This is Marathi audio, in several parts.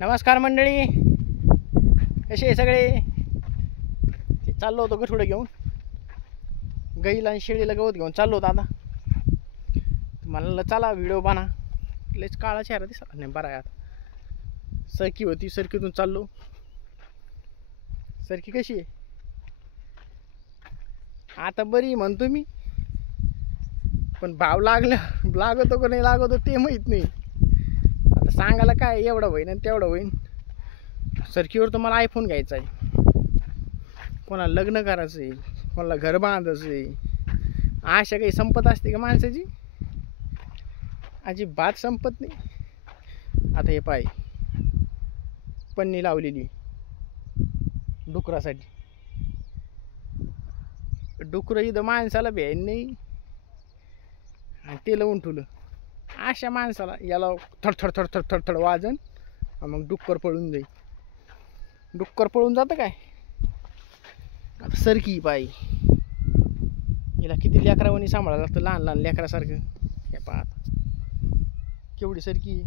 नमस्कार मंडळी, कसे आहे सगळे? ते चाललो होतो गठुडं घेऊन, गाईला आणि शेळीला गवत घेऊन चाललो होतो. आता मला चला व्हिडिओ बना. लयच काळा चेहरा दिसला नाही बरा आहे. आता सरकी होती, सरकीतून चाललो. सरकी कशी आहे आता? बरी म्हणतो मी, पण भाव लागतो का नाही लागतो ते माहीत नाही. आता सांगायला काय, एवढं होईन आणि तेवढं होईन. सरकीवर तर मला आयफोन घ्यायचा आहे, कोणाला लग्न करायचं आहे, कोणाला घर बांधायचं आहे. अशा काही संपत असते का माणसाची? अजिबात संपत नाही. आता हे पाय, पन्नी लावलेली डुकरासाठी. डुकरं इथं माणसाला भ्यायन नाही आणि ते लावून ठेवलं. अशा माणसाला याला थडथड थडथड थडथड वाजन, मग डुक्कर पळून जाईल. डुक्कर पळून जातं काय? आता सरकी पाय, हिला किती लेकरावानी सांभाळायला लागतं, लहान लहान लेकरासारखं. हे पहा केवढी सरकी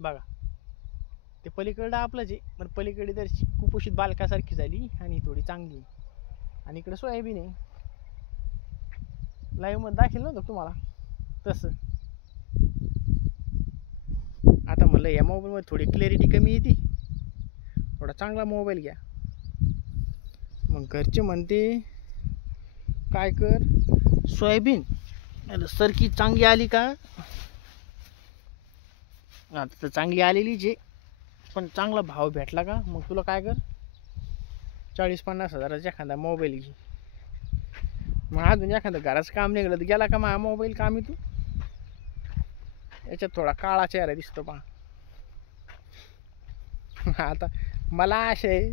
बघा. ते पलीकडं आपलंच आहे, पण पलीकडे तर कुपोषित बालकासारखी झाली आणि थोडी चांगली. आणि इकडे सोयाबीन आहे. लाईव्ह मध्ये दाखल नव्हतं तुम्हाला तसं. आता म्हणलं या मोबाईलमध्ये थोडी क्लॅरिटी कमी येते, थोडा चांगला मोबाईल घ्या. मग घरचे म्हणते काय कर, सोयाबीन सरकी चांगली आली का? आता तर चांगली आलेलीच आहे, पण चांगला भाव भेटला का मग तुला काय कर, 40-50 हजाराचा एखादा मोबाईल घे. मग अजून एखादं घराचं काम निघलं तर गेला का मग मोबाईल कामी तू. याच्यात थोडा काळा चेहरा दिसतो पहा. आता मला आशा आहे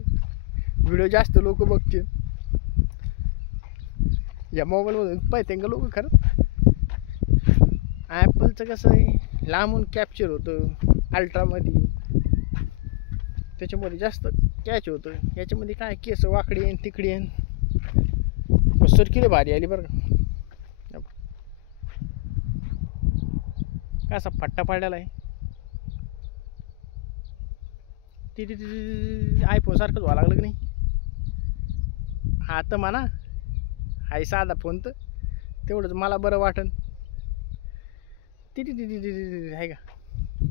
व्हिडिओ जास्त लोक बघतील या मोबाईलमधून, पाहिजे का लोक. खरं ॲपलचं कसं आहे, लांबून कॅप्चर होतं अल्ट्रामध्ये, त्याच्यामध्ये जास्त कॅच होतं. याच्यामध्ये काय केस वाकडी आहे तिकडी आहे. सरकीला भारी आली बरं का, कसा फट्टा पडलेला आहे. ती आयफोन सारखंच व्हावं लागलं की नाही. हा तर म्हणा हाय साधा फोन, तर तेवढंच मला बरं वाटन. ती आहे का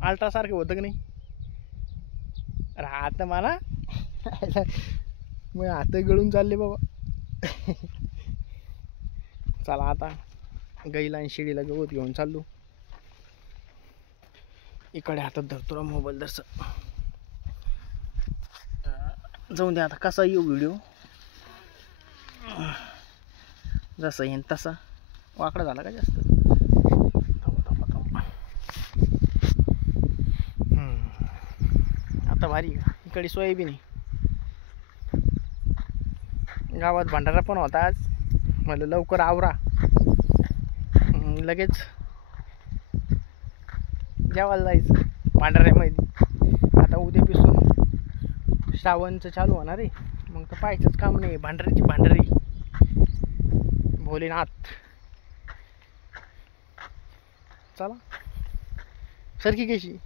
अल्ट्रासारखं होतं की नाही. अरे हा तर म्हणा मग हात गळून चालले बाबा. चला आता गाईला आणि शेळीला गवत घेऊन चाललो. इकडे हातात धरतो मोबाईल दर्श. जाऊन दे आता, कसा येऊ व्हिडिओ, जसा येईन तसा. वाकडा झाला का जास्त? आता भारी. इकडे सोयाबीन आहे. गावात भंडारा पण होता आज, म्हणलं लवकर आवरा, लगेच जेवायला जायचं भांडाऱ्यामध्ये. आता उद्यापासून श्रावणचं चालू होणार आहे, मग तर पाहायचंच काम नाही. भांडाऱ्याची भांडारी भोलेनाथ. चला सरकी कशी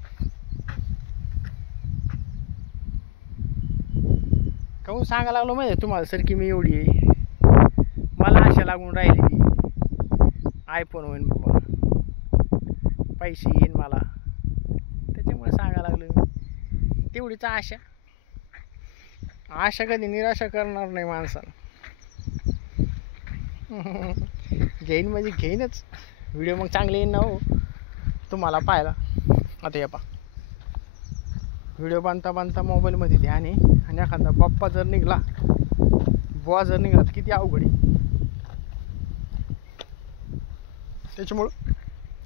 काहून सांगा लागलो माहिती तुम्हाला, सरकी मी एवढी आहे. मला आशा लागून राहिलेली आयफोन होईन बाबा, पैसे येईन मला, त्याच्यामुळे सांगा लागलो. तेवढीच आशा. आशा कधी निराशा करणार नाही माणसाला. घेईन म्हणजे घेईनच. व्हिडिओ मग चांगले येईन ना हो तुम्हाला पाहायला. आता या पा, व्हिडिओ बांधता बांधता मोबाईलमध्ये ध्यान आहे, आणि एखादा बाप्पा जर निघाला, बुवा जर निघाला तर किती अवघड आहे. त्याच्यामुळं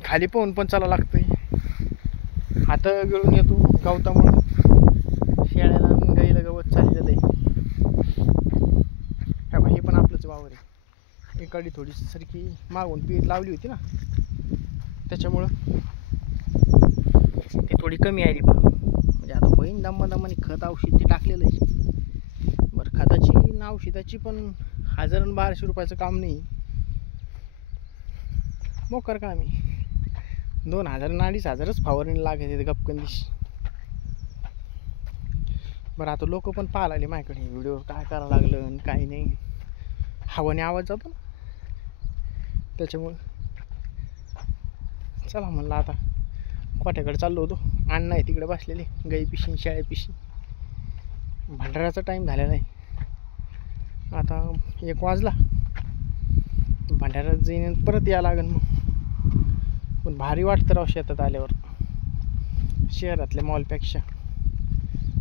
खाली पाहून पण चाला लागतंय. हात गळून येतो गवतामुळं. शेळ्याला गाईला गवत चाललेलं आहे. हे पण आपलंच वावर आहे. इकडे थोडी सरकी मागून पीठ लावली होती ना, त्याच्यामुळं ती थोडी कमी आली बा. म्हणजे आता होईन दमाने. खत औषध ते टाकलेलं आहे. बरं, खताची आणि औषधाची पण 1000 आणि 1200 रुपयाचं काम नाही, मोकर काम आहे. 2000 आणि 2500च फवारणी लागायचे गपकन दिशी. बरं आता लोक पण पाहायला लागले माझ्याकडे व्हिडिओ, काय करावं लागलं आणि काही नाही. हवाने आवाज जातो ना त्याच्यामुळं. चला म्हणलं आता कोट्याकडे चाललो होतो. अण्णा आहे तिकडे बसलेले गाई पिशी शेळ्या पिशी. भंडाऱ्याचा टाईम झालेला आहे. आता 1 वाजला. भंडाऱ्यात जाईन परत यायला लागेल मग. पण भारी वाटतं राव शेतात आल्यावर शहरातल्या मॉलपेक्षा.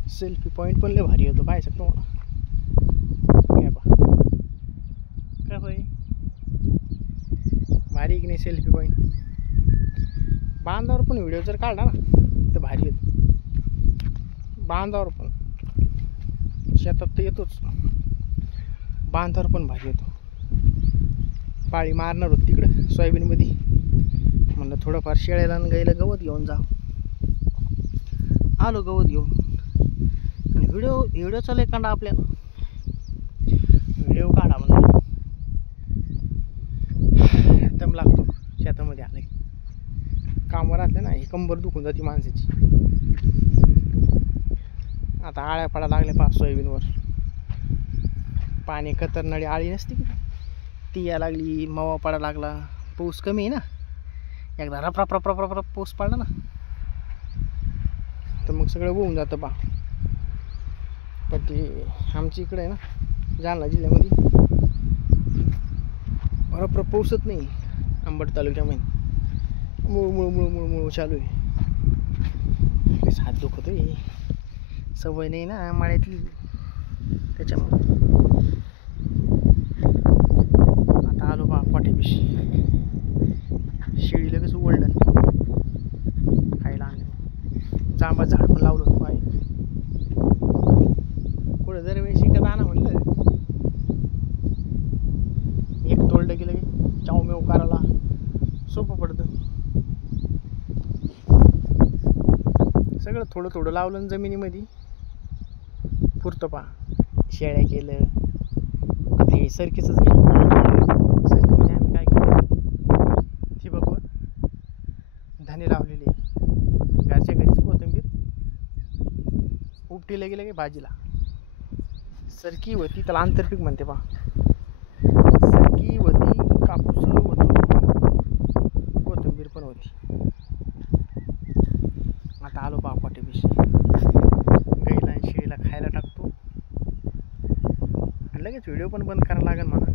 सेल्फी पॉईंट पण लय भारी होतो पाहायचं तुम्हाला. कसं आहे भारी की नाही सेल्फी पॉईंट. बांधावर पण व्हिडिओ जर काढला ना तर भारी येतो. बांधावर पण, शेतात तर येतोच, बांधावर पण भारी येतो. पाळी मारणार होती तिकडं सोयाबीनमध्ये. म्हणलं थोडंफार शेळ्याला आणि गाईला गवत घेऊन जा. आलो गवत घेऊन. आणि व्हिडिओ चालू काढा आपल्या. व्हिडिओ काढा म्हणलं. दम लागतो शेतामध्ये आले. कामावर असले ना ही कंबर दुखून जाते माणसाची. आता आळ्या पडा लागल्या पा सोयाबीनवर. पाणी कतरणारी आळी नसते की ती या लागली. मावा पडा लागला. पाऊस कमी आहे ना. एकदा रप पाऊस पडला ना तर मग सगळं होऊन जातं पा. पण ते आमच्या इकडे आहे ना जालना जिल्ह्यामध्ये रप पाऊसच नाही. अंबड तालुक्यामध्ये मुळ चालू आहे. हात दुखतोय, सवय नाही ना मळ्यातली त्याच्यामुळे. आता आलो बा कोट्यापिशी. शेळीला कसं ओल्डन खायला आणलं. जांबा झाड पण लावलं होतं बाई. पुढे दरवेळी शिकत आणा म्हणलं. एक तोडलं गेलं की चावमेव करायला सोपं पडतं. सगळं थोडं थोडं लावलं जमिनीमध्ये पुरतं पा. शेळ्या केलं. आता हे सरकीचंच घ्या. सरकीमध्ये आम्ही काय केलं, ठिबकवर धान्य लावलेले. घरच्या घरीच कोथिंबीर उपटीला गेलं की भाजीला. सरकी होती त्याला आंतरपीक म्हणते पा. सरकी होती, कापूस होतो, कोथिंबीर पण होती. आता आलो पा कोट्यापिशी. गाईला आणि शेळीला खायला टाकतो आणि लगेच व्हिडिओ पण बंद करायला लागेल मला.